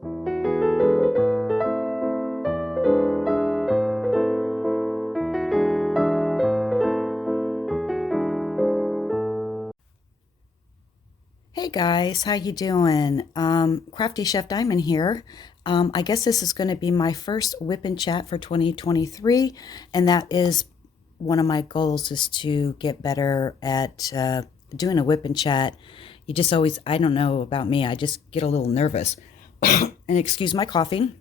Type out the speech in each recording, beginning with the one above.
Hey guys, how you doing? Crafty Chef Diamond here. I guess this is going to be my first Whip and Chat for 2023, and that is one of my goals is to get better at doing a Whip and Chat. You just always, I don't know about me, I just get a little nervous. And excuse my coughing.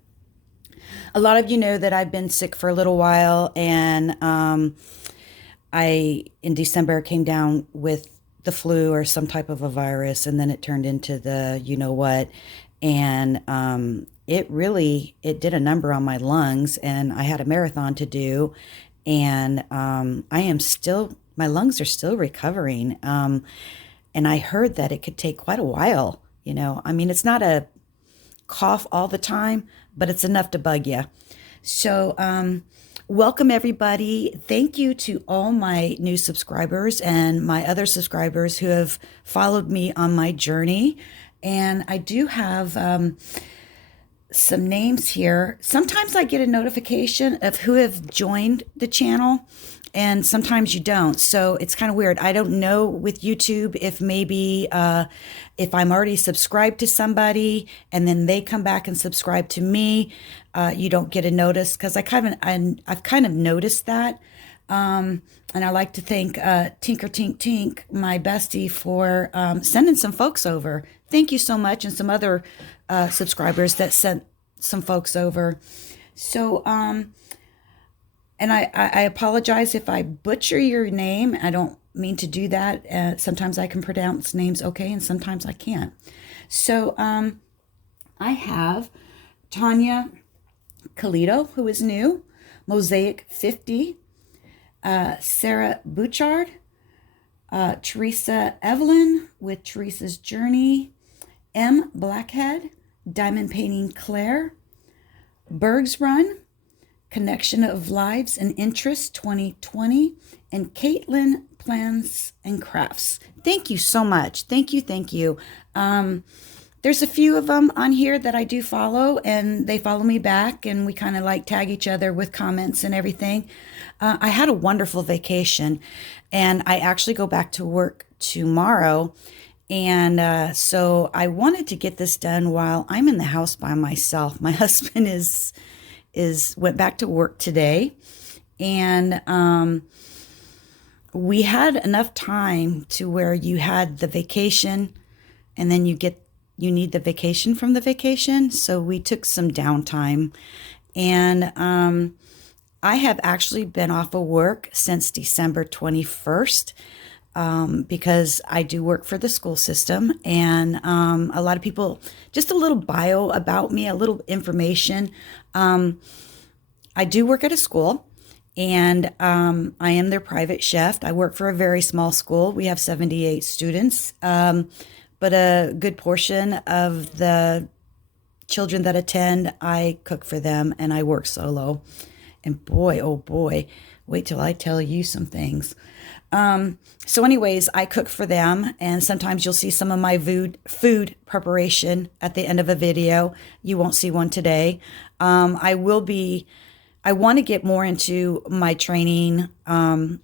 A lot of you know that I've been sick for a little while, and in December, came down with the flu or some type of a virus, and then it turned into the you know what, and it did a number on my lungs, and I had a marathon to do, and my lungs are still recovering, and I heard that it could take quite a while. I mean, it's not a cough all the time, but it's enough to bug you. So, welcome everybody. Thank you to all my new subscribers and my other subscribers who have followed me on my journey. And I do have some names here. Sometimes I get a notification of who have joined the channel, and sometimes you don't. So it's kind of weird. I don't know with YouTube if maybe if I'm already subscribed to somebody and then they come back and subscribe to me, you don't get a notice, because I've kind of noticed that. And I like to thank Tinker Tink Tink, my bestie, for sending some folks over. Thank you so much, and some other subscribers that sent some folks over. So, and I apologize if I butcher your name. I don't mean to do that. Sometimes I can pronounce names okay, and sometimes I can't. So I have Tanya Calito, who is new, Mosaic 50, Sarah Bouchard, Teresa Evelyn with Teresa's Journey, M. Blackhead, Diamond Painting Claire, Berg's Run, Connection of Lives and Interests 2020, and Caitlin Plans and Crafts. Thank you so much. Thank you. Thank you. There's a few of them on here that I do follow, and they follow me back, and we kind of like tag each other with comments and everything. I had a wonderful vacation, and I actually go back to work tomorrow. And so I wanted to get this done while I'm in the house by myself. My husband went back to work today, and we had enough time to where you had the vacation, and then you need the vacation from the vacation. So we took some downtime, and I have actually been off of work since December 21st. Because I do work for the school system, and a lot of people, just a little bio about me, a little information. I do work at a school, and I am their private chef. I work for a very small school. We have 78 students, but a good portion of the children that attend, I cook for them, and I work solo. And boy, oh boy, wait till I tell you some things. So anyways, I cook for them, and sometimes you'll see some of my food preparation at the end of a video. You won't see one today. I want to get more into my training, and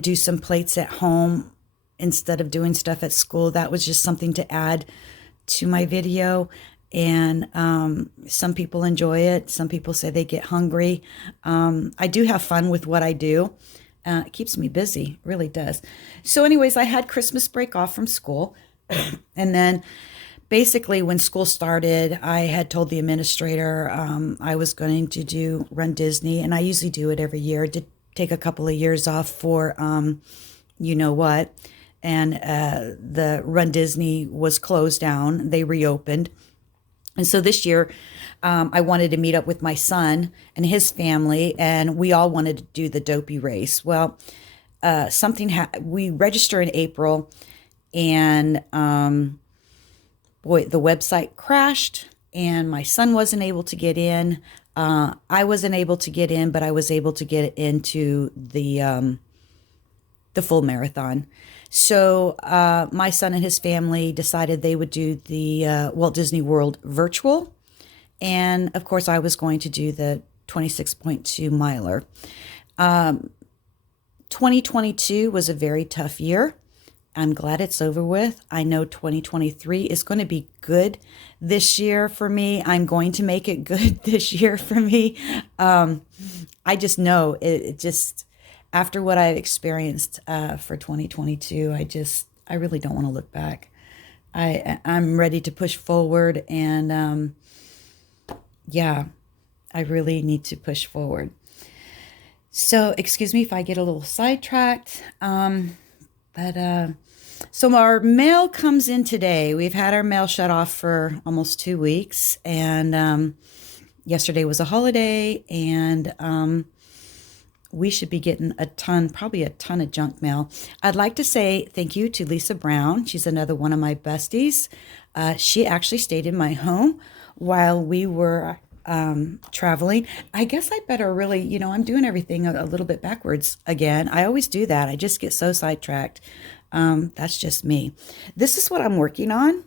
do some plates at home instead of doing stuff at school. That was just something to add to my video. And some people enjoy it. Some people say they get hungry. I do have fun with what I do. It keeps me busy, really does. So anyways, I had Christmas break off from school. And then basically when school started, I had told the administrator I was going to run Disney. And I usually do it every year. Did take a couple of years off for you know what. And the Run Disney was closed down. They reopened. And so this year, I wanted to meet up with my son and his family, and we all wanted to do the Dopey race. Well, we register in April, and boy, the website crashed, and my son wasn't able to get in. I wasn't able to get in, but I was able to get into the full marathon. So my son and his family decided they would do the Walt Disney World virtual. And of course, I was going to do the 26.2 miler. 2022 was a very tough year. I'm glad it's over with. I know 2023 is going to be good this year for me. I'm going to make it good this year for me. I just know it just, after what I've experienced for 2022, I really don't want to look back. I'm ready to push forward, and yeah, I really need to push forward. So excuse me if I get a little sidetracked. But so our mail comes in today. We've had our mail shut off for almost 2 weeks, and yesterday was a holiday, and we should be getting probably a ton of junk mail. I'd like to say thank you to Lisa Brown. She's another one of my besties. She actually stayed in my home while we were traveling. I guess I better really, I'm doing everything a little bit backwards again. I always do that. I just get so sidetracked. That's just me. This is what I'm working on.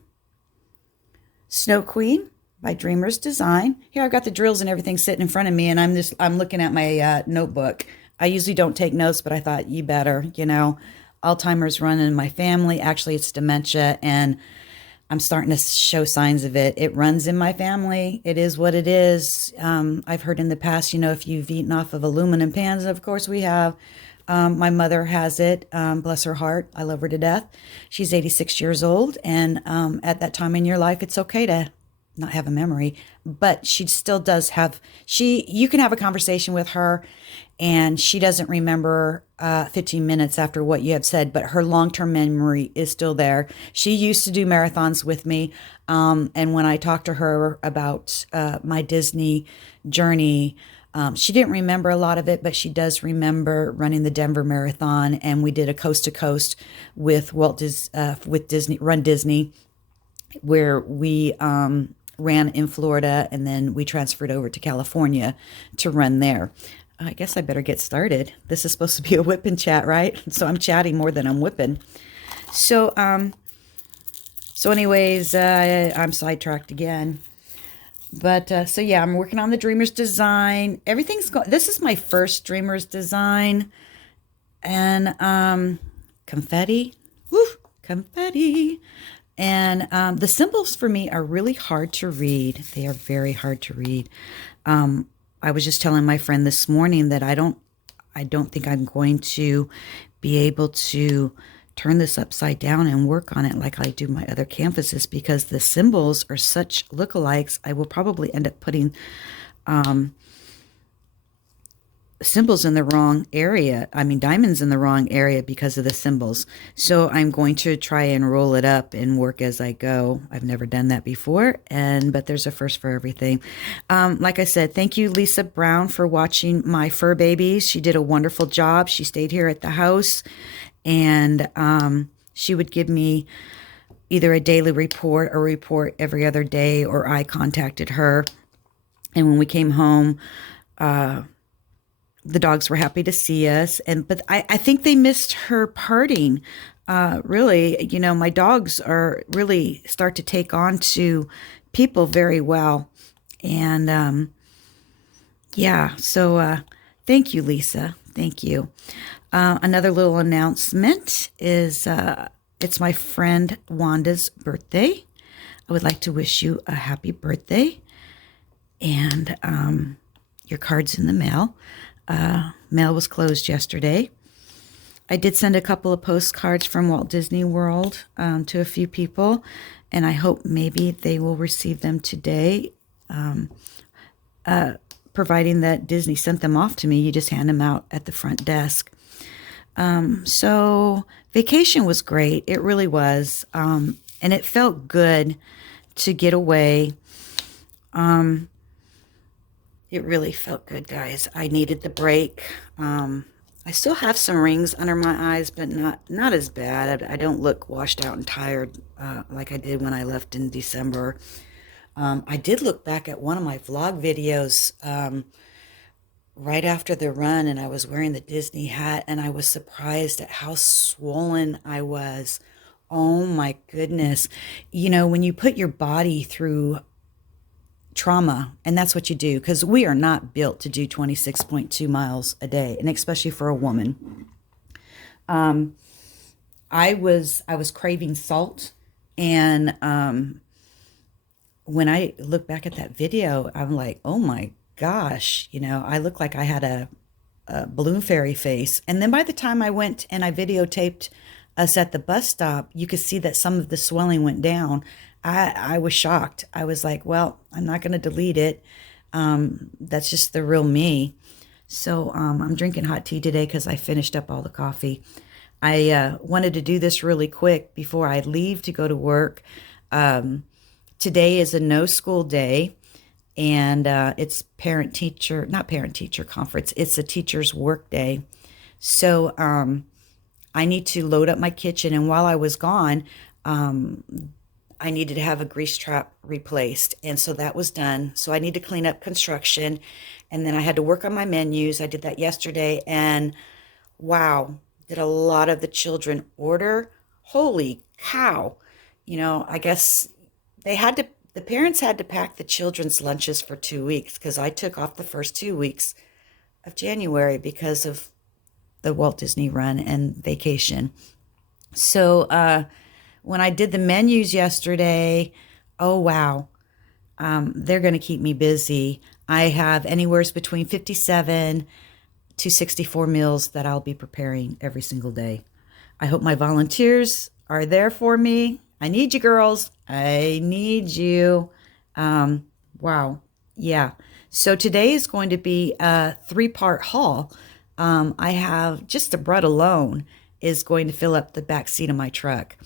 Snow Queen by Dreamers Design. Here I've got the drills and everything sitting in front of me, and I'm looking at my notebook. I usually don't take notes, but I thought you better, Alzheimer's running in my family. Actually, it's dementia, and I'm starting to show signs of it. It runs in my family. It is what it is. I've heard in the past, if you've eaten off of aluminum pans, and of course we have. My mother has it. Bless her heart. I love her to death. She's 86 years old. And at that time in your life, it's okay to not have a memory, but she still does you can have a conversation with her, and she doesn't remember 15 minutes after what you have said, but her long-term memory is still there. She used to do marathons with me. And when I talked to her about my Disney journey, she didn't remember a lot of it, but she does remember running the Denver Marathon, and we did a coast to coast with with Disney Run Disney, where we ran in Florida, and then we transferred over to California to run there. I guess I better get started. This is supposed to be a whipping chat, right? So I'm chatting more than I'm whipping. So anyways, I'm sidetracked again. But so yeah, I'm working on the Dreamers Design. This is my first Dreamers Design, and confetti, woo, confetti. And the symbols for me are really hard to read. They are very hard to read. I was just telling my friend this morning that I don't think I'm going to be able to turn this upside down and work on it like I do my other canvases, because the symbols are such lookalikes. I will probably end up putting symbols in the wrong area. I mean, diamonds in the wrong area because of the symbols. So I'm going to try and roll it up and work as I go. I've never done that before, but there's a first for everything. Like I said, thank you, Lisa Brown, for watching my fur babies. She did a wonderful job. She stayed here at the house, and she would give me either a daily report or a report every other day, or I contacted her. And when we came home, the dogs were happy to see us, but I think they missed her parting. Really, my dogs really start to take on to people very well. And yeah, so thank you, Lisa. Thank you. Another little announcement is it's my friend Wanda's birthday. I would like to wish you a happy birthday. And your card's in the mail. Mail was closed yesterday. I did send a couple of postcards from Walt Disney World to a few people, and I hope maybe they will receive them today. Providing that Disney sent them off to me, you just hand them out at the front desk. So vacation was great. It really was. And it felt good to get away. It really felt good, guys. I needed the break. I still have some rings under my eyes, but not as bad. I don't look washed out and tired like I did when I left in December. I did look back at one of my vlog videos right after the run, and I was wearing the Disney hat, and I was surprised at how swollen I was. Oh my goodness. When you put your body through trauma. And that's what you do, because we are not built to do 26.2 miles a day, and especially for a woman. I was craving salt, and when I look back at that video, I'm like, oh my gosh, I look like I had a balloon fairy face. And then by the time I went and I videotaped us at the bus stop, you could see that some of the swelling went down. I was shocked. I was like, well, I'm not going to delete it. That's just the real me. So I'm drinking hot tea today because I finished up all the coffee. I wanted to do this really quick before I leave to go to work. Today is a no school day, and it's not parent teacher conference. It's a teacher's work day. So I need to load up my kitchen. And while I was gone, I needed to have a grease trap replaced. And so that was done. So I need to clean up construction. And then I had to work on my menus. I did that yesterday. And wow, did a lot of the children order? Holy cow. I guess the parents had to pack the children's lunches for 2 weeks, because I took off the first 2 weeks of January because of the Walt Disney run and vacation. So when I did the menus yesterday, oh wow, they're going to keep me busy. I have anywhere between 57 to 64 meals that I'll be preparing every single day. I hope my volunteers are there for me. I need you, girls. I need you. Wow. Yeah. So today is going to be a 3-part haul. I have just the bread alone is going to fill up the back seat of my truck.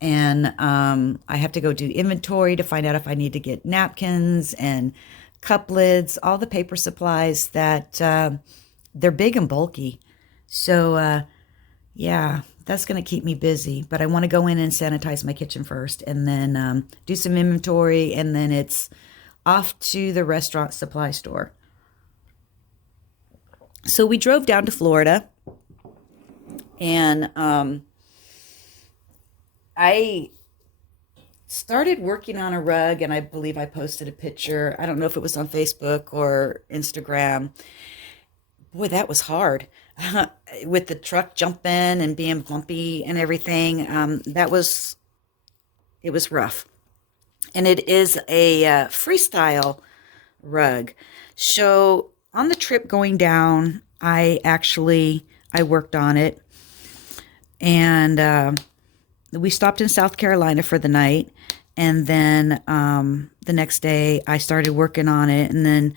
And I have to go do inventory to find out if I need to get napkins and cup lids, all the paper supplies that they're big and bulky. So yeah, that's going to keep me busy. But I want to go in and sanitize my kitchen first, and then do some inventory, and then it's off to the restaurant supply store. So we drove down to Florida, and I started working on a rug, and I believe I posted a picture. I don't know if it was on Facebook or Instagram. Boy, that was hard. With the truck jumping and being bumpy and everything. It was rough. And it is a freestyle rug. So on the trip going down, I worked on it. And we stopped in South Carolina for the night. And then the next day I started working on it. And then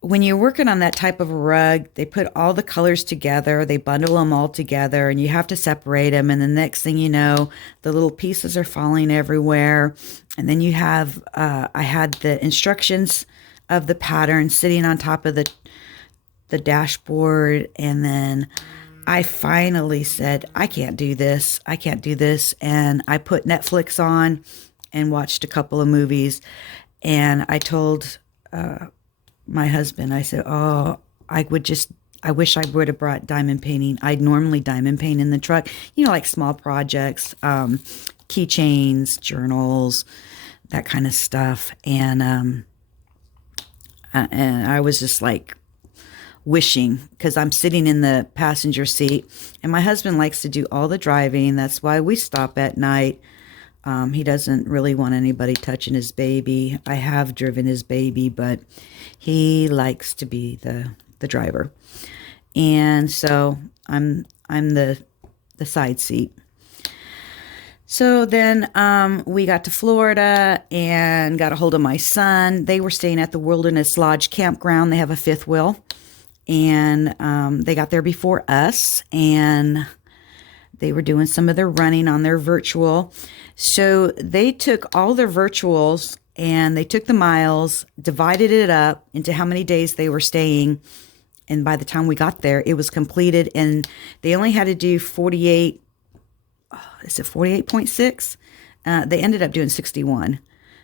when you're working on that type of a rug, they put all the colors together, they bundle them all together, and you have to separate them. And the next thing you know, the little pieces are falling everywhere. And then you have, I had the instructions of the pattern sitting on top of the dashboard. And then I finally said, I can't do this. I can't do this. And I put Netflix on and watched a couple of movies. And I told my husband, I said, oh, I wish I would have brought diamond painting. I'd normally diamond paint in the truck, like small projects, keychains, journals, that kind of stuff. And I was just like wishing, because I'm sitting in the passenger seat, and my husband likes to do all the driving. That's why we stop at night. He doesn't really want anybody touching his baby. I have driven his baby, but he likes to be the driver. And so I'm the side seat. So then we got to Florida and got a hold of my son. They were staying at the Wilderness Lodge campground. They have a fifth wheel. And they got there before us, and they were doing some of their running on their virtual. So they took all their virtuals and they took the miles, divided it up into how many days they were staying. And by the time we got there, it was completed, and they only had to do 48. Is it 48.6? They ended up doing 61.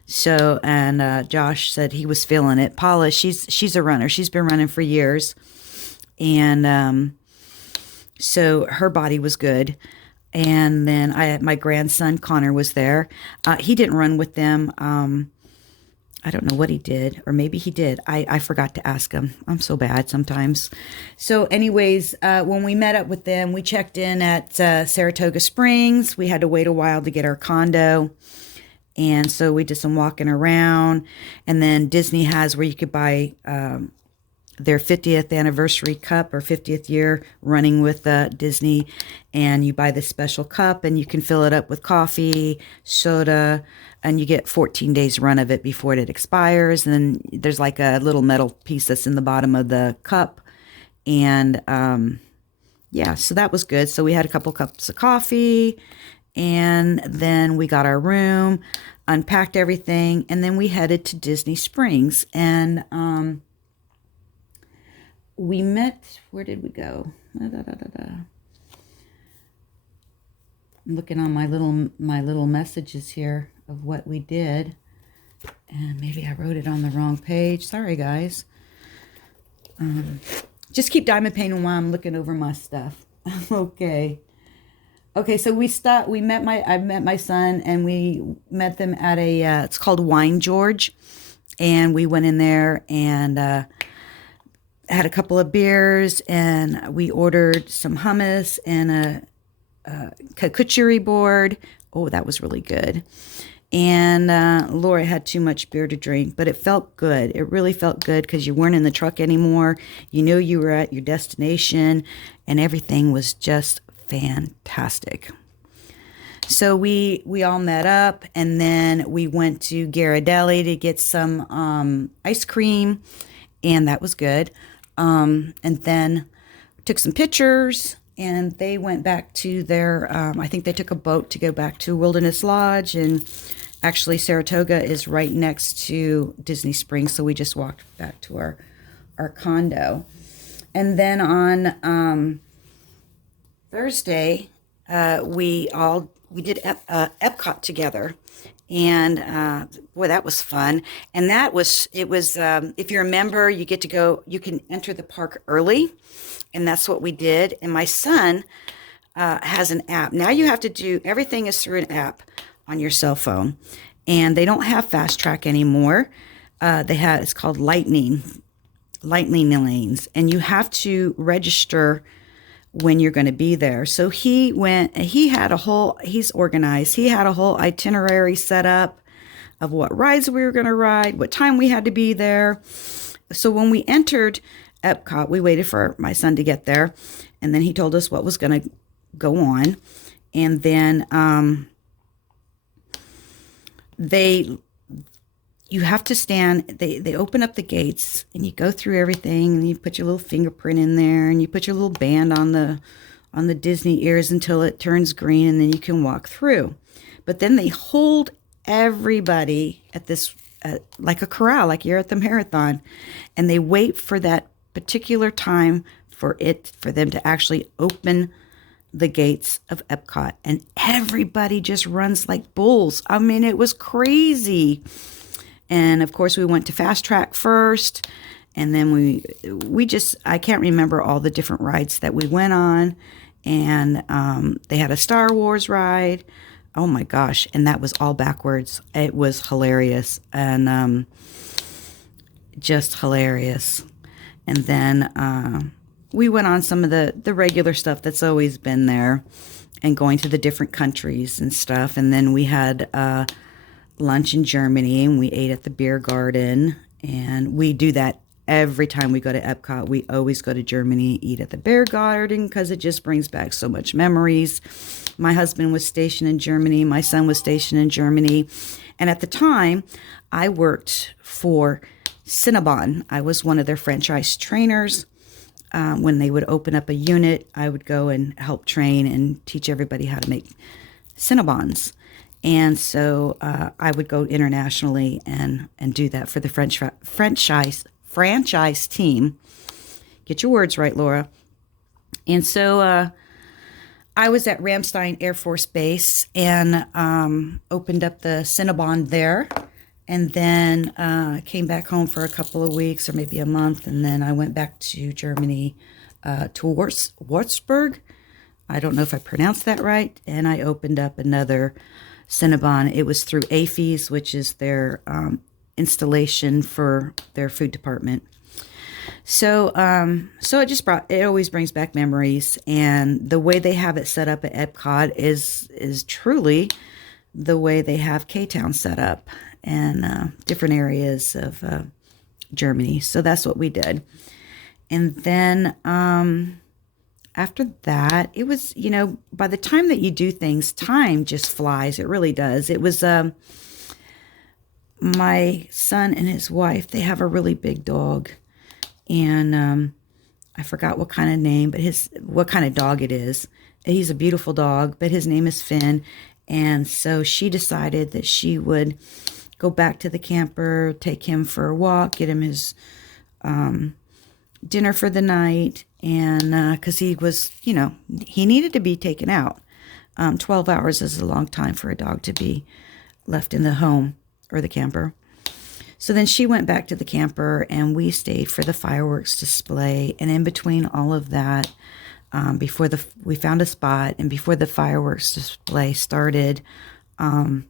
So, and Josh said he was feeling it. Paula, she's a runner. She's been running for years. And so her body was good. And then my grandson Connor was there. He didn't run with them. I don't know what he did, or maybe he did. I forgot to ask him. I'm so bad sometimes. So, anyways, when we met up with them, we checked in at Saratoga Springs. We had to wait a while to get our condo. And so we did some walking around. And then Disney has where you could buy their 50th anniversary cup or 50th year running with Disney. And you buy this special cup and you can fill it up with coffee, soda, and you get 14 days run of it before it expires. And then there's like a little metal piece that's in the bottom of the cup. And yeah, so that was good. So we had a couple cups of coffee, and then we got our room, unpacked everything, and then we headed to Disney Springs. And we met, where did we go? I'm looking on my little messages here of what we did, and maybe I wrote it on the wrong page. Sorry, guys. Just keep diamond painting while I'm looking over my stuff. Okay. So I met my son, and we met them at it's called Wine George, and we went in there and had a couple of beers, and we ordered some hummus and a charcuterie board. Oh, that was really good. And Laura had too much beer to drink, but it felt good. It really felt good because you weren't in the truck anymore. You knew you were at your destination, and everything was just fantastic. So we all met up, and then we went to Ghirardelli to get some ice cream, and that was good. And then took some pictures, and they went back to their, I think they took a boat to go back to Wilderness Lodge, and actually Saratoga is right next to Disney Springs, so we just walked back to our condo. And then on Thursday, we did Epcot together, and boy, that was fun. And it was if you're a member, you get to go, you can enter the park early, and that's what we did. And my son has an app. Now you have to do everything is through an app on your cell phone, and they don't have Fast Track anymore. It's called Lightning lanes, and you have to register when you're going to be there. So he's organized. He had a whole itinerary set up of what rides we were going to ride, what time we had to be there. So when we entered Epcot, we waited for my son to get there, and then he told us what was going to go on. And then you have to stand, they open up the gates, and you go through everything, and you put your little fingerprint in there, and you put your little band on the Disney ears until it turns green, and then you can walk through. But then they hold everybody at this like a corral, like you're at the marathon, and they wait for that particular time for them to actually open the gates of Epcot, and everybody just runs like bulls. I mean, it was crazy. And of course, we went to Fast Track first, and then I can't remember all the different rides that we went on. And they had a Star Wars ride. Oh my gosh. And that was all backwards. It was hilarious, and just hilarious. And then we went on some of the regular stuff that's always been there, and going to the different countries and stuff. And then we had lunch in Germany, and we ate at the beer garden. And we do that every time we go to Epcot. We always go to Germany, eat at the beer garden, because it just brings back so much memories. My husband was stationed in Germany. My son was stationed in Germany. And at the time, I worked for Cinnabon. I was one of their franchise trainers. When they would open up a unit, I would go and help train and teach everybody how to make Cinnabons. And so I would go internationally and do that for the franchise team. Get your words right, Laura. And so I was at Ramstein Air Force Base, and opened up the Cinnabon there, and then came back home for a couple of weeks or maybe a month, and then I went back to Germany to Würzburg. I don't know if I pronounced that right. And I opened up another Cinnabon. It was through AFES, which is their installation for their food department. So, it always brings back memories, and the way they have it set up at Epcot is truly the way they have K-Town set up and different areas of Germany. So that's what we did. And then after that, it was, by the time that you do things, time just flies. It really does. It was my son and his wife, they have a really big dog. And I forgot what kind of name, but what kind of dog it is. He's a beautiful dog, but his name is Finn. And so she decided that she would go back to the camper, take him for a walk, get him his dinner for the night, and because he was, he needed to be taken out. 12 hours is a long time for a dog to be left in the home or the camper. So then she went back to the camper, and we stayed for the fireworks display. And in between all of that, we found a spot, and before the fireworks display started, I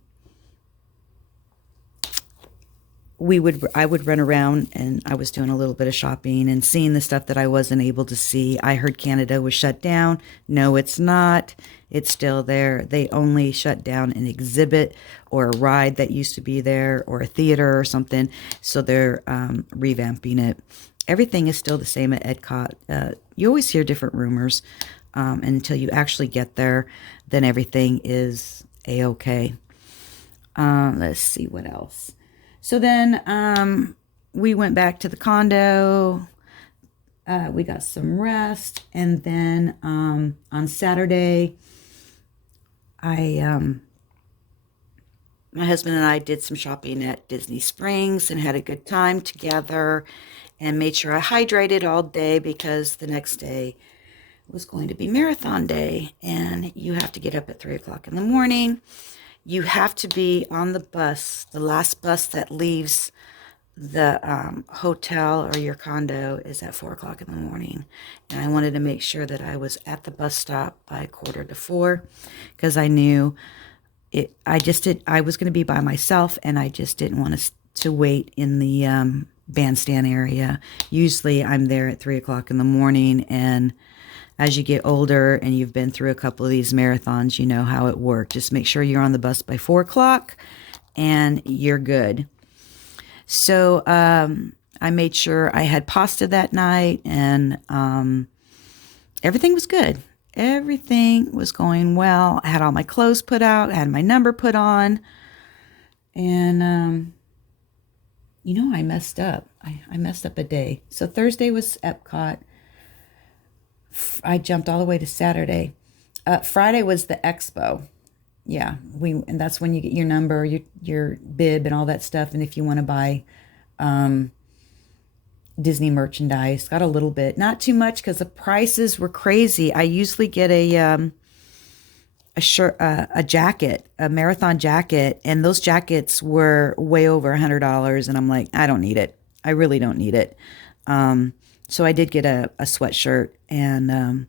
would run around, and I was doing a little bit of shopping and seeing the stuff that I wasn't able to see. I heard Canada was shut down. No, it's not. It's still there. They only shut down an exhibit or a ride that used to be there, or a theater or something. So they're revamping it. Everything is still the same at Epcot. You always hear different rumors, and until you actually get there, then everything is a-okay. Let's see what else. So then we went back to the condo. We got some rest. And then on Saturday, my husband and I did some shopping at Disney Springs and had a good time together, and made sure I hydrated all day because the next day was going to be marathon day, and you have to get up at 3 o'clock in the morning. You have to be on the bus, the last bus that leaves the hotel or your condo is at 4 o'clock in the morning. And I wanted to make sure that I was at the bus stop by 3:45 because I knew I was going to be by myself, and I just didn't want to wait in the bandstand area. Usually I'm there at 3 o'clock in the morning, and as you get older and you've been through a couple of these marathons, you know how it works. Just make sure you're on the bus by 4 o'clock and you're good. So I made sure I had pasta that night, and everything was good. Everything was going well. I had all my clothes put out. I had my number put on. And, I messed up. I messed up a day. So Thursday was Epcot. I jumped all the way to Saturday. Friday was the expo. Yeah, and that's when you get your number, your bib, and all that stuff. And if you want to buy Disney merchandise, got a little bit, not too much because the prices were crazy. I usually get a shirt, a jacket, a marathon jacket, and those jackets were way over $100. And I'm like, I don't need it. I really don't need it. So I did get a sweatshirt and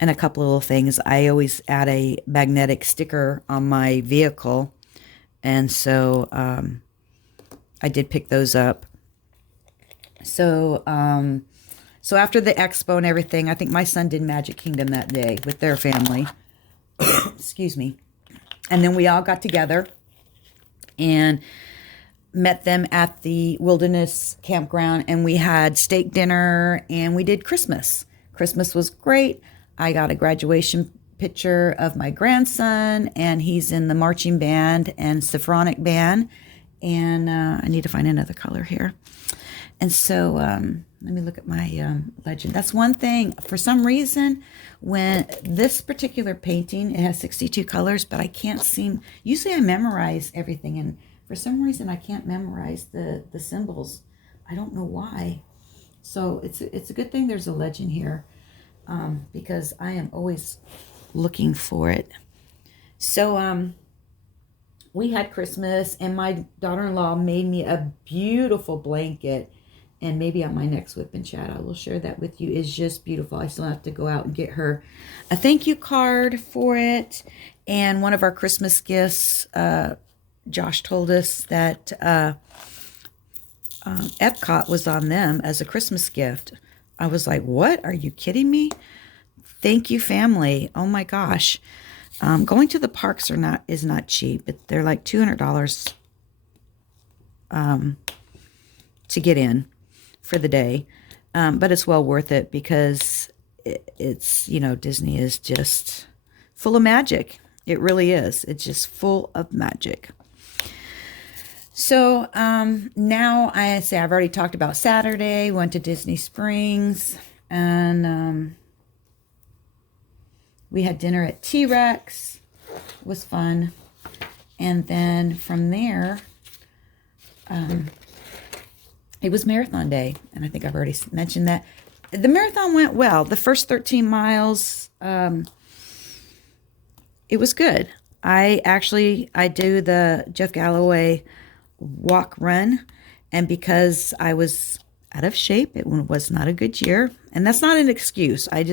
a couple of little things. I always add a magnetic sticker on my vehicle, and so I did pick those up. So after the expo and everything, I think my son did Magic Kingdom that day with their family. Excuse me. And then we all got together and met them at the Wilderness Campground, and we had steak dinner, and we did Christmas. Christmas was great. I got a graduation picture of my grandson, and he's in the marching band and symphonic band, and I need to find another color here. And so let me look at my legend. That's one thing. For some reason, when this particular painting, it has 62 colors, but I can't seem, usually I memorize everything, and for some reason I can't memorize the symbols. I don't know why. So it's a good thing there's a legend here, because I am always looking for it. So we had Christmas, and my daughter-in-law made me a beautiful blanket. And maybe on my next Whip and Chat, I will share that with you. It's just beautiful. I still have to go out and get her a thank you card for it. And one of our Christmas gifts Josh told us that Epcot was on them as a Christmas gift. I was like, what? Are you kidding me? Thank you, family. Oh my gosh. Going to the parks is not cheap. They're like $200 to get in for the day. But it's well worth it because it's, Disney is just full of magic. It really is. It's just full of magic. So now I say I've already talked about Saturday, went to Disney Springs, and we had dinner at T-Rex. It was fun. And then from there, it was marathon day. And I think I've already mentioned that. The marathon went well. The first 13 miles, it was good. I do the Jeff Galloway walk run, and because I was out of shape, it was not a good year, and that's not an excuse. I have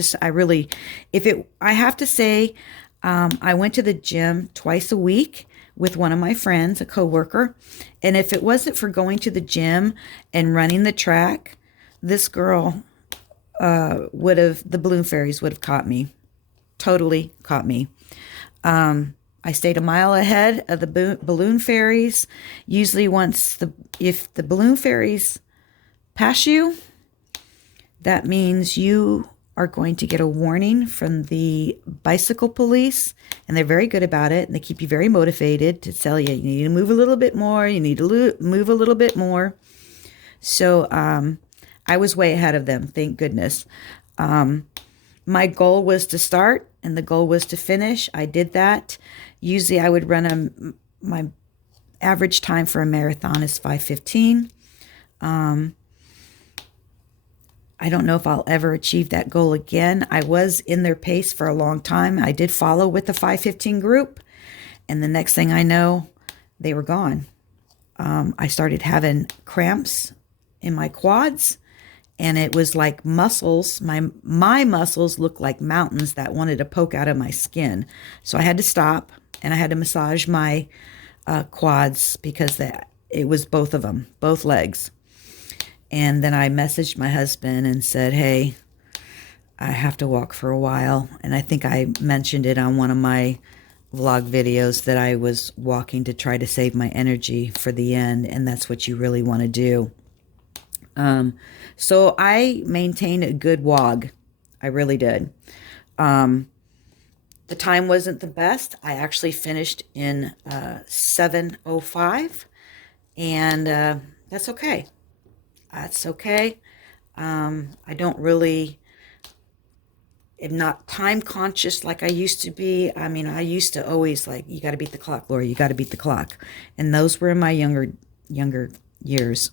to say, I went to the gym twice a week with one of my friends, a coworker, and if it wasn't for going to the gym and running the track, this girl the balloon fairies would have caught me, totally caught me. I stayed a mile ahead of the balloon fairies. Usually if the balloon fairies pass you, that means you are going to get a warning from the bicycle police, and they're very good about it, and they keep you very motivated to tell you, you need to move a little bit more, you need to move a little bit more. So I was way ahead of them, thank goodness. My goal was to start, and the goal was to finish. I did that. Usually I would run my average time for a marathon is 5:15. I don't know if I'll ever achieve that goal again. I was in their pace for a long time. I did follow with the 5:15 group, and the next thing I know, they were gone. I started having cramps in my quads, and it was like muscles. My muscles looked like mountains that wanted to poke out of my skin. So I had to stop, and I had to massage my quads because it was both of them, both legs. And then I messaged my husband and said, hey, I have to walk for a while. And I think I mentioned it on one of my vlog videos that I was walking to try to save my energy for the end. And that's what you really want to do. So I maintained a good WOG. I really did. The time wasn't the best. I actually finished in 7:05, and that's okay. That's okay. I don't really, am not time conscious like I used to be. I mean, I used to always like, you got to beat the clock, Laura. You got to beat the clock. And those were in my younger years.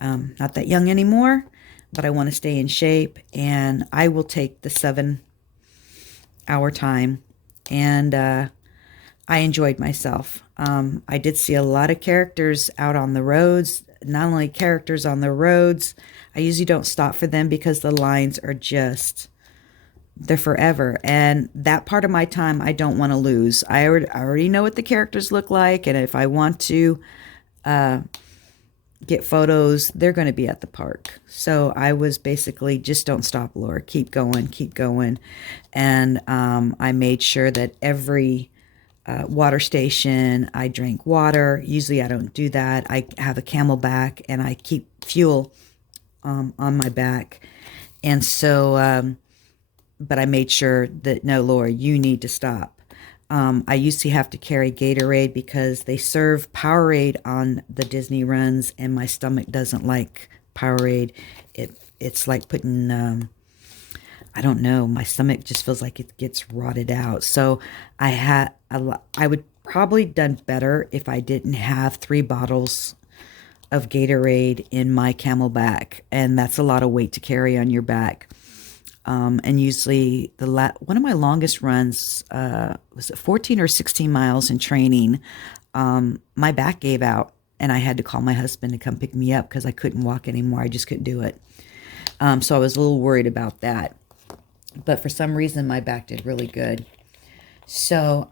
Not that young anymore, but I want to stay in shape, and I will take the 7-hour time. And I enjoyed myself. I did see a lot of characters out on the roads. Not only characters on the roads, I usually don't stop for them because the lines are they're forever. And that part of my time I don't want to lose. I already know what the characters look like, and if I want to get photos, they're going to be at the park. So I was basically, just don't stop, Laura. Keep going, keep going. And I made sure that every water station, I drank water. Usually I don't do that. I have a Camelback, and I keep fuel on my back. And so, but I made sure that, no, Laura, you need to stop. I used to have to carry Gatorade because they serve Powerade on the Disney runs, and my stomach doesn't like Powerade. It's like putting, I don't know, my stomach just feels like it gets rotted out. So I would probably done better if I didn't have 3 bottles of Gatorade in my Camelback, and that's a lot of weight to carry on your back. And usually one of my longest runs was 14 or 16 miles in training. My back gave out, and I had to call my husband to come pick me up because I couldn't walk anymore. I just couldn't do it. So I was a little worried about that. But for some reason, my back did really good. So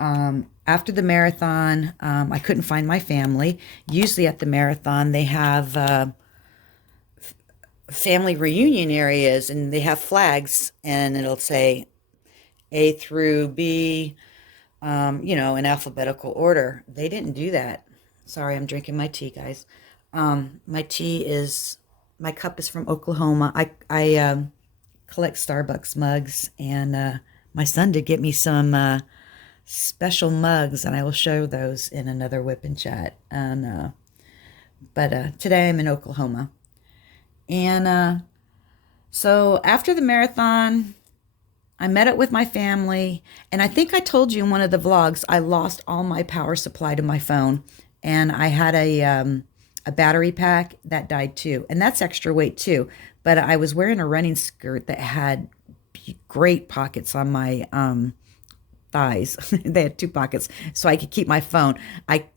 after the marathon, I couldn't find my family. Usually at the marathon, they have family reunion areas and they have flags, and it'll say A through B, in alphabetical order. They didn't do that. Sorry, I'm drinking my tea, guys. My tea is, my cup is from Oklahoma. I collect Starbucks mugs, and my son did get me some special mugs, and I will show those in another Whip and Chat. And but today I'm in Oklahoma, and so after the marathon, I met up with my family, and I think I told you in one of the vlogs I lost all my power supply to my phone, and I had a battery pack that died too, and that's extra weight too. But I was wearing a running skirt that had great pockets on my thighs. They had two pockets, so I could keep my phone.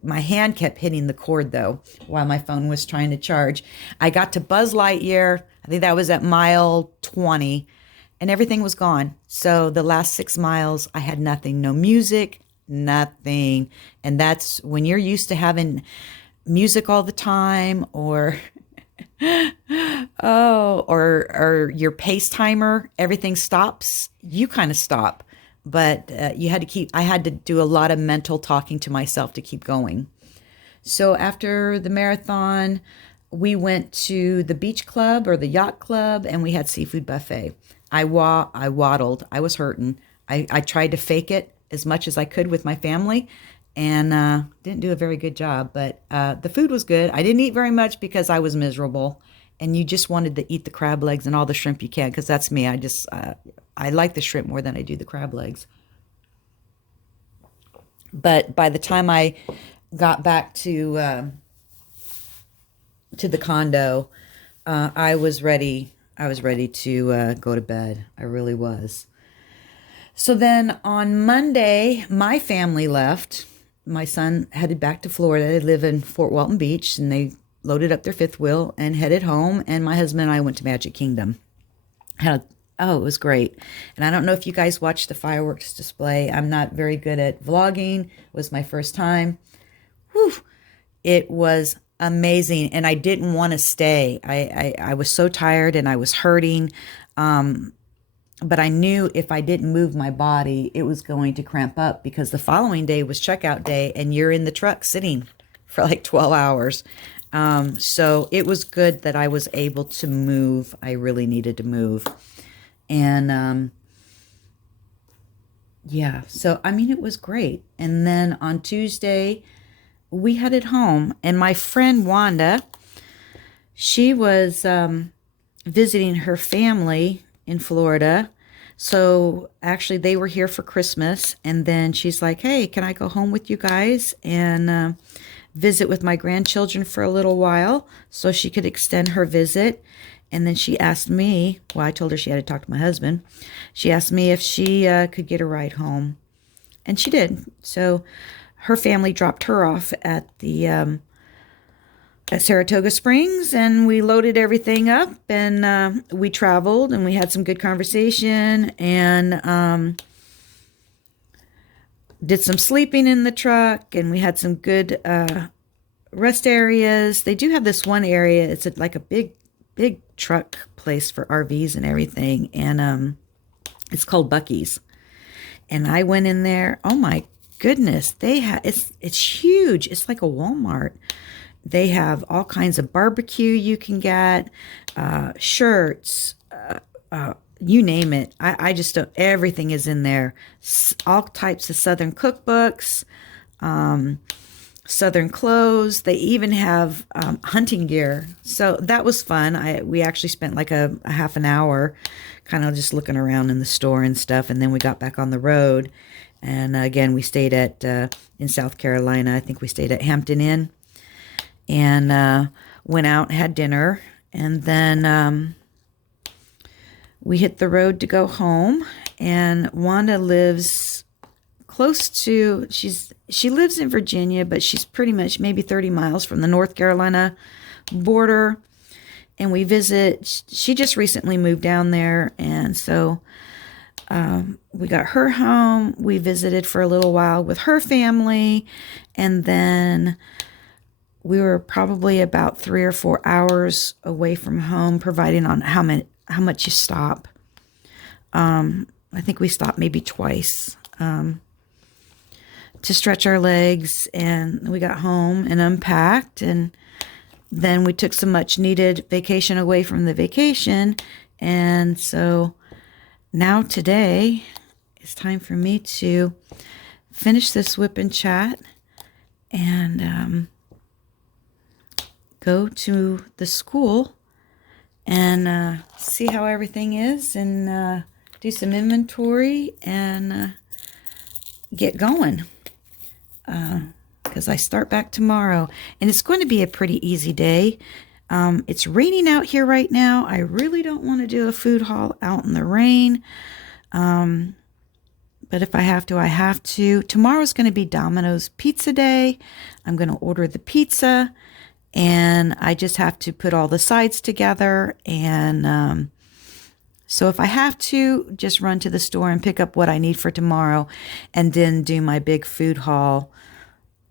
My hand kept hitting the cord though while my phone was trying to charge. I got to Buzz Lightyear. I think that was at mile 20, and everything was gone. So the last 6 miles, I had nothing, no music, nothing. And that's when you're used to having music all the time, or or your pace timer, everything stops. You kind of stop, but I had to do a lot of mental talking to myself to keep going. So after the marathon, we went to the beach club or the yacht club, and we had seafood buffet. I waddled. I was hurting. I tried to fake it as much as I could with my family, and didn't do a very good job. But the food was good. I didn't eat very much because I was miserable, and you just wanted to eat the crab legs and all the shrimp you can, because that's me. I like the shrimp more than I do the crab legs. But by the time I got back to the condo, I was ready. I was ready to go to bed. I really was. So then on Monday, my family left. My son headed back to Florida. They live in Fort Walton Beach, and they loaded up their fifth wheel and headed home. And my husband and I went to Magic Kingdom. It was great. And I don't know if you guys watched the fireworks display. I'm not very good at vlogging. It was my first time. Whew. It was amazing, and I didn't want to stay. I was so tired and I was hurting, but I knew if I didn't move my body, it was going to cramp up, because the following day was checkout day, and you're in the truck sitting for like 12 hours. So it was good that I was able to move. I really needed to move, and yeah. So I mean, it was great. And then on Tuesday, we headed home, and my friend Wanda, she was visiting her family in Florida. So actually they were here for Christmas, and then she's like, hey, can I go home with you guys and visit with my grandchildren for a little while, so she could extend her visit. And then she asked me, well, I told her she had to talk to my husband. She asked me if she could get a ride home, and she did. So her family dropped her off at the at Saratoga Springs, and we loaded everything up, and we traveled, and we had some good conversation, and did some sleeping in the truck, and we had some good rest areas. They do have this one area. It's like a big truck place for RVs and everything, and it's called Buc-ee's. And I went in there. Oh my goodness, they have it's huge. It's like a Walmart. They have all kinds of barbecue you can get, shirts, you name it. I just don't, everything is in there. All types of Southern cookbooks, Southern clothes. They even have hunting gear. So that was fun. We actually spent like a half an hour kind of just looking around in the store and stuff. And then we got back on the road. And again, we stayed at, in South Carolina, I think we stayed at Hampton Inn, and went out and had dinner. And then we hit the road to go home. And Wanda lives close to, she lives in Virginia, but she's pretty much maybe 30 miles from the North Carolina border. And we visit, she just recently moved down there. And so We got her home. We visited for a little while with her family. And then we were probably about 3 or 4 hours away from home, providing on how much you stop. I think we stopped maybe twice to stretch our legs, and we got home and unpacked, and then we took some much needed vacation away from the vacation. And so now today it's time for me to finish this Whip and Chat and go to the school and see how everything is, and do some inventory and get going, because I start back tomorrow, and it's going to be a pretty easy day. It's raining out here right now. I really don't want to do a food haul out in the rain, but if I have to, I have to. Tomorrow's going to be Domino's pizza day. I'm going to order the pizza, and I just have to put all the sides together. And so if I have to, just run to the store and pick up what I need for tomorrow, and then do my big food haul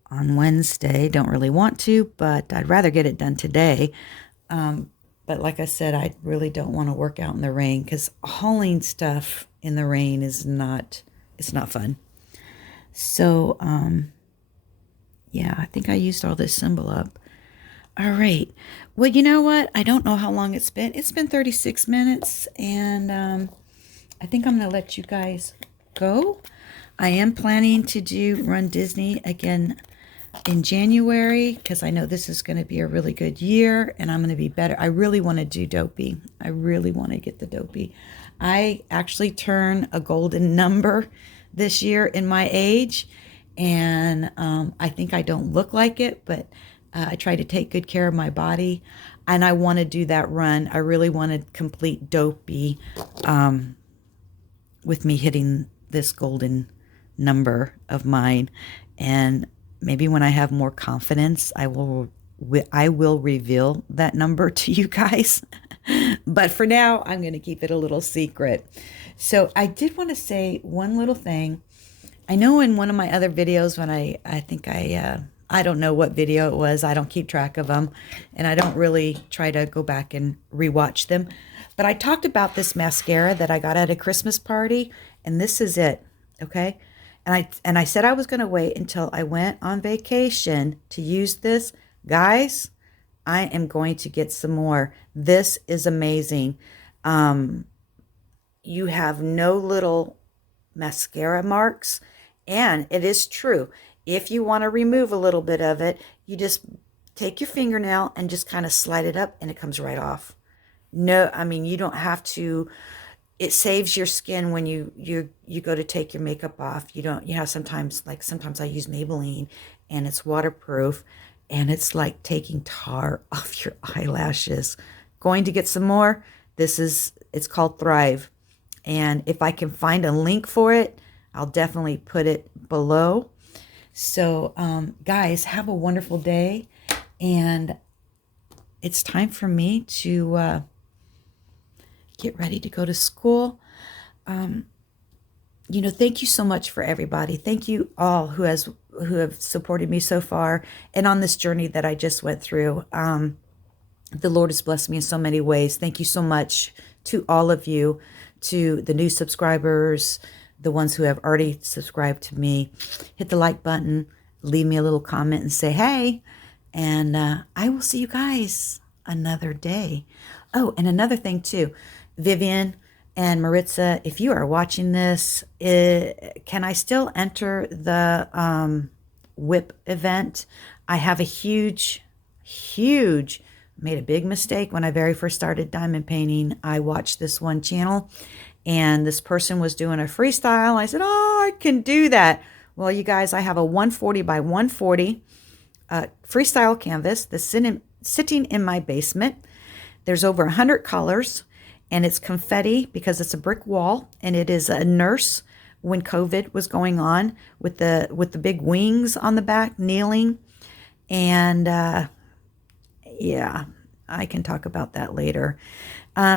on Wednesday. Don't really want to, but I'd rather get it done today. But like I said, I really don't want to work out in the rain, because hauling stuff in the rain is not, it's not fun. So, yeah, I think I used all this symbol up. All right. Well, you know what? I don't know how long it's been. It's been 36 minutes, and I think I'm going to let you guys go. I am planning to run Disney again in January, because I know this is going to be a really good year, and I'm going to be better. I really want to do Dopey. I really want to get the Dopey. I actually turn a golden number this year in my age, and I think I don't look like it, but I try to take good care of my body, and I want to do that run. I really want to complete Dopey with me hitting this golden number of mine. And maybe when I have more confidence, I will reveal that number to you guys. But for now, I'm going to keep it a little secret. So I did want to say one little thing. I know in one of my other videos, when I don't know what video it was. I don't keep track of them, and I don't really try to go back and rewatch them. But I talked about this mascara that I got at a Christmas party, and this is it, okay? And I said I was going to wait until I went on vacation to use this. Guys, I am going to get some more. This is amazing. You have no little mascara marks, and it is true. If you want to remove a little bit of it, you just take your fingernail and just kind of slide it up, and it comes right off. No, I mean, you don't have to. It saves your skin when you go to take your makeup off. You have sometimes I use Maybelline, and it's waterproof, and it's like taking tar off your eyelashes. Going to get some more. It's called Thrive. And if I can find a link for it, I'll definitely put it below. So, guys, have a wonderful day, and it's time for me to get ready to go to school. Thank you so much for everybody. Thank you all who have supported me so far, and on this journey that I just went through. The Lord has blessed me in so many ways. Thank you so much to all of you, to the new subscribers, the ones who have already subscribed to me. Hit the like button, leave me a little comment and say, hey, and I will see you guys another day. Oh, and another thing too, Vivian and Maritza, if you are watching this, can I still enter the Whip event? I have a huge, made a big mistake when I very first started diamond painting. I watched this one channel, and this person was doing a freestyle. I said, oh, I can do that. Well, you guys, I have a 140 by 140 freestyle canvas that's sitting in my basement. There's over 100 colors, and it's confetti because it's a brick wall, and it is a nurse when COVID was going on with the big wings on the back, kneeling. And yeah, I can talk about that later.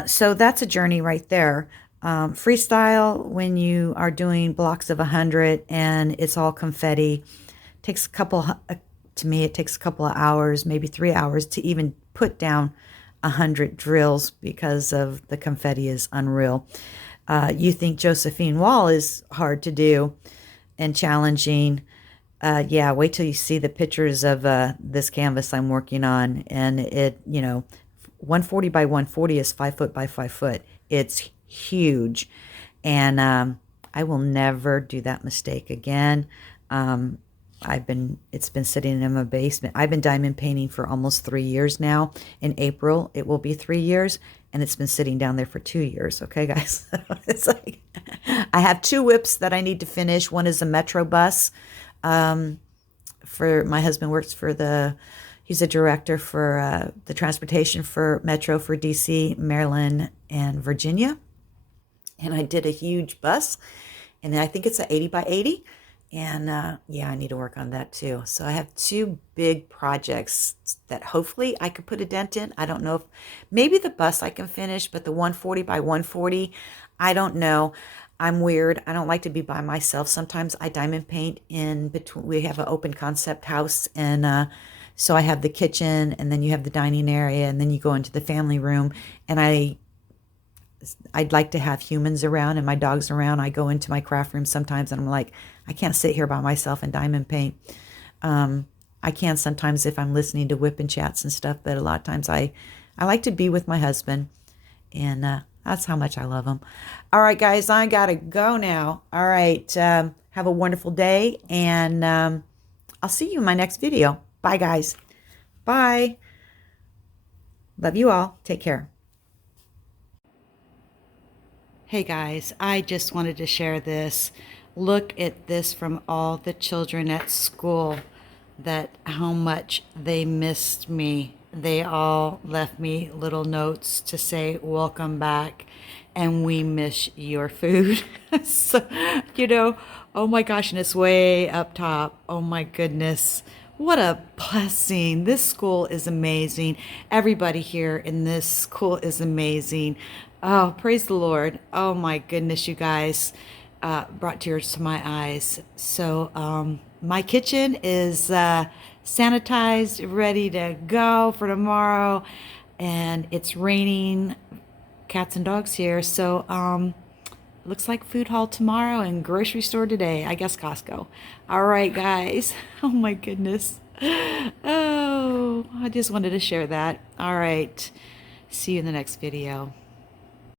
So that's a journey right there. Freestyle, when you are doing blocks of 100 and it's all confetti, takes a couple, to me, it takes a couple of hours, maybe 3 hours to even put down 100 drills because of the confetti is unreal. You think Josephine Wall is hard to do and challenging. Yeah, wait till you see the pictures of this canvas I'm working on. And it, 140 by 140 is 5 foot by 5 foot. It's huge. And I will never do that mistake again. It's been sitting in my basement. I've been diamond painting for almost 3 years now. In April, it will be 3 years, and it's been sitting down there for 2 years. Okay, guys. It's like, I have two whips that I need to finish. One is a Metro bus. For my husband works for he's a director for the transportation for Metro for DC, Maryland, and Virginia. And I did a huge bus, and I think it's an 80 by 80. And yeah, I need to work on that too. So I have two big projects that hopefully I could put a dent in. I don't know if maybe the bus I can finish, but the 140 by 140, I don't know. I'm weird. I don't like to be by myself. Sometimes I diamond paint in between. We have an open concept house, and so I have the kitchen, and then you have the dining area, and then you go into the family room. And I'd like to have humans around and my dogs around. I go into my craft room sometimes and I'm like, I can't sit here by myself and diamond paint. I can sometimes if I'm listening to Wip and Chats and stuff, but a lot of times I like to be with my husband, and that's how much I love him. All right, guys, I gotta go now. All right, have a wonderful day, and I'll see you in my next video. Bye, guys. Bye. Love you all. Take care. Hey guys, I just wanted to share this. Look at this from all the children at school, that how much they missed me. They all left me little notes to say, welcome back, and we miss your food. So, oh my gosh, and it's way up top. Oh my goodness. What a blessing. This school is amazing. Everybody here in this school is amazing. Oh, praise the Lord. Oh my goodness, you guys, brought tears to my eyes. So my kitchen is sanitized, ready to go for tomorrow. And it's raining cats and dogs here. So looks like food hall tomorrow and grocery store today. I guess Costco. All right, guys. Oh my goodness. Oh, I just wanted to share that. All right. See you in the next video.